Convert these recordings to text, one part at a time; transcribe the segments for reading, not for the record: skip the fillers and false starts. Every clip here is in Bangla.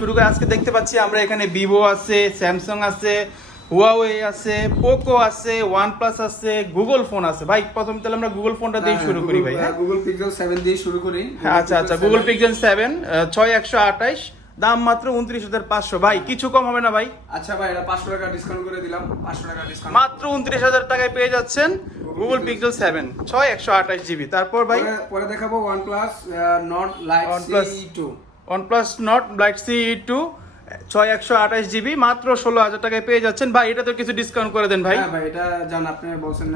শুরু করে আজকে দেখতে পাচ্ছি আমরা এখানে ভিভো আছে, স্যামসাং আছে, হুয়াওয়ে আছে, পোকো আছে, ওয়ানপ্লাস আছে, গুগল ফোন আছে। ভাই প্রথম তাহলে আমরা গুগল ফোনটা দিয়ে শুরু করি ভাই। হ্যাঁ, গুগল পিক্সেল 7 দিয়ে শুরু করি। আচ্ছা আচ্ছা, গুগল পিক্সেল 7 6128, দাম মাত্র 29,500। ভাই কিছু কম হবে না ভাই? আচ্ছা ভাই, এটা 500 টাকা ডিসকাউন্ট করে দিলাম। 500 টাকা ডিসকাউন্ট, মাত্র 29,000 টাকায় পেয়ে যাচ্ছেন গুগল পিক্সেল 7 6128 জিবি। তারপর ভাই পরে দেখাবো OnePlus Nord Lite OnePlus CE2। OnePlus Nord Lite CE2 6128 GB মাত্র 16,000 টাকায় পেয়ে যাচ্ছেন। ভাই এটা তো কিছু ডিসকাউন্ট করে দেন ভাই। হ্যাঁ ভাই, এটা জান আপনি বলছেন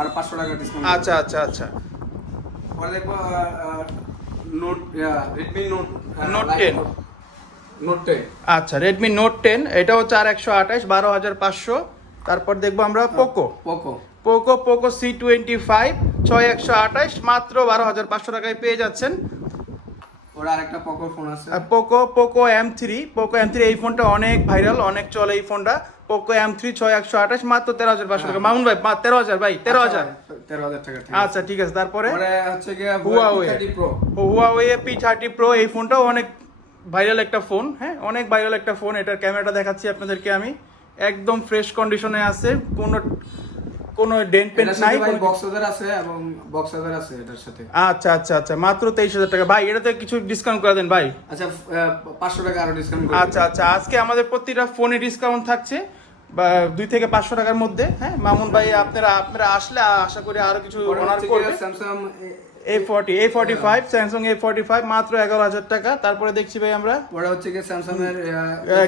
আর 500 টাকা ডিসকাউন্ট। আচ্ছা আচ্ছা আচ্ছা, পরে দেখবো note Redmi Note Note Lite 10। Note 10। আচ্ছা, Redmi Note 10 এটাও 4128 12,500। তারপর দেখবো আমরা পোকো C25 6128 মাত্র 12,500 টাকায় পেয়ে যাচ্ছেন। ওর আরেকটা পোকো ফোন আছে, পোকো M3 এই ফোনটা অনেক ভাইরাল, অনেক চলে এই ফোনটা। পোকো M3 6128 মাত্র 13,500 টাকা। মামুন ভাই 13,000 ভাই, 13,000 টাকা। আচ্ছা ঠিক আছে। তারপরে হচ্ছে গিয়ে Huawei P30 Pro। Huawei P30 Pro এই ফোনটাও অনেক ভাইরাল একটা ফোন। হ্যাঁ, অনেক ভাইরাল একটা ফোন। এটার ক্যামেরাটা দেখাচ্ছি আপনাদেরকে আমি, একদম ফ্রেশ কন্ডিশনে আছে, কোনো ডেন্ট পেন্ট নাই। বক্স চার্জার আছে এবং বক্স চার্জার আছে এটার সাথে। আচ্ছা আচ্ছা আচ্ছা, মাত্র 23,000 টাকা। ভাই এটাতে কিছু ডিসকাউন্ট করে দেন ভাই। আচ্ছা 500 টাকা আরো ডিসকাউন্ট করে। আচ্ছা আচ্ছা, আজকে আমাদের প্রতিটা ফোনে ডিসকাউন্ট থাকছে বা 2 থেকে 500 টাকার মধ্যে। হ্যাঁ মামুন ভাই, আপনারা আসলে আশা করি আরো কিছু অনার করবে। স্যামসাং A45 স্যামসাং A45 মাত্র 11,000 টাকা। তারপরে দেখছি ভাই আমরা পরে হচ্ছে কি স্যামসাং এর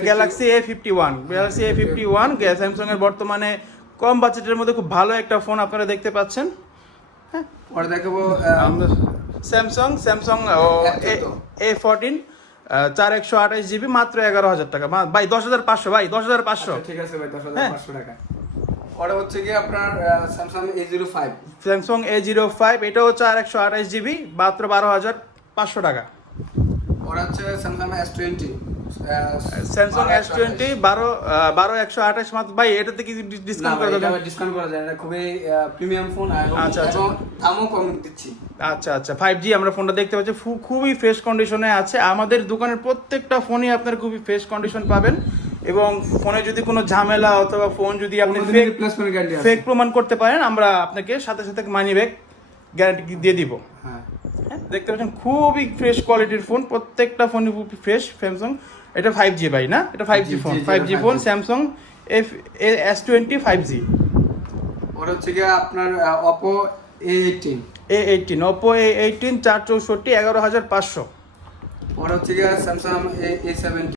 গ্যালাক্সি A51 স্যামসাং এর বর্তমানে কম বাজেটের মধ্যে খুব ভালো একটা ফোন আপনারা দেখতে পাচ্ছেন। হ্যাঁ, পরে দেখাবো স্যামসাং A14 4128 জিবি মাত্র 11,000 টাকা। ভাই 10,500 ভাই 10,500। ঠিক আছে ভাই, 10,500 টাকা। পরে হচ্ছে কি আপনার স্যামসাং A05 এটাও 4128 জিবি মাত্র 12,500 টাকা। পরে হচ্ছে স্যামসাং S20 12128 মাত্র। ভাই এটাতে কি ডিসকাউন্ট করে দেবেন? ডিসকাউন্ট করা যায়, এটা খুবই প্রিমিয়াম ফোন আচ্ছা আচ্ছা, এবং দামও কম দিচ্ছি। আচ্ছা আচ্ছা, 5G আমরা ফোনটা দেখতে পাচ্ছি, খুবই ফ্রেশ কন্ডিশনে আছে। আমাদের দোকানের প্রত্যেকটা ফোনই আপনার খুবই ফ্রেশ কন্ডিশন পাবেন। এবং ফোনে যদি কোনো ঝামেলা অথবা ফোন যদি আপনি ফেক প্রমাণ করতে পারেন, আমরা আপনাকে সাথে সাথে মানি ব্যাক গ্যারান্টি দিয়ে দিব। হ্যাঁ, দেখতে পাচ্ছেন খুবই ফ্রেশ কোয়ালিটির ফোন, প্রত্যেকটা ফোনই খুবই ফ্রেশ। স্যামসাং এটা 5G ভাই না, এটা 5G phone Samsung S20 5G। ওর হচ্ছে গিয়ে আপনার Oppo A18 Oppo A18 464 11,500। ওর হচ্ছে গিয়ে স্যামসাং A70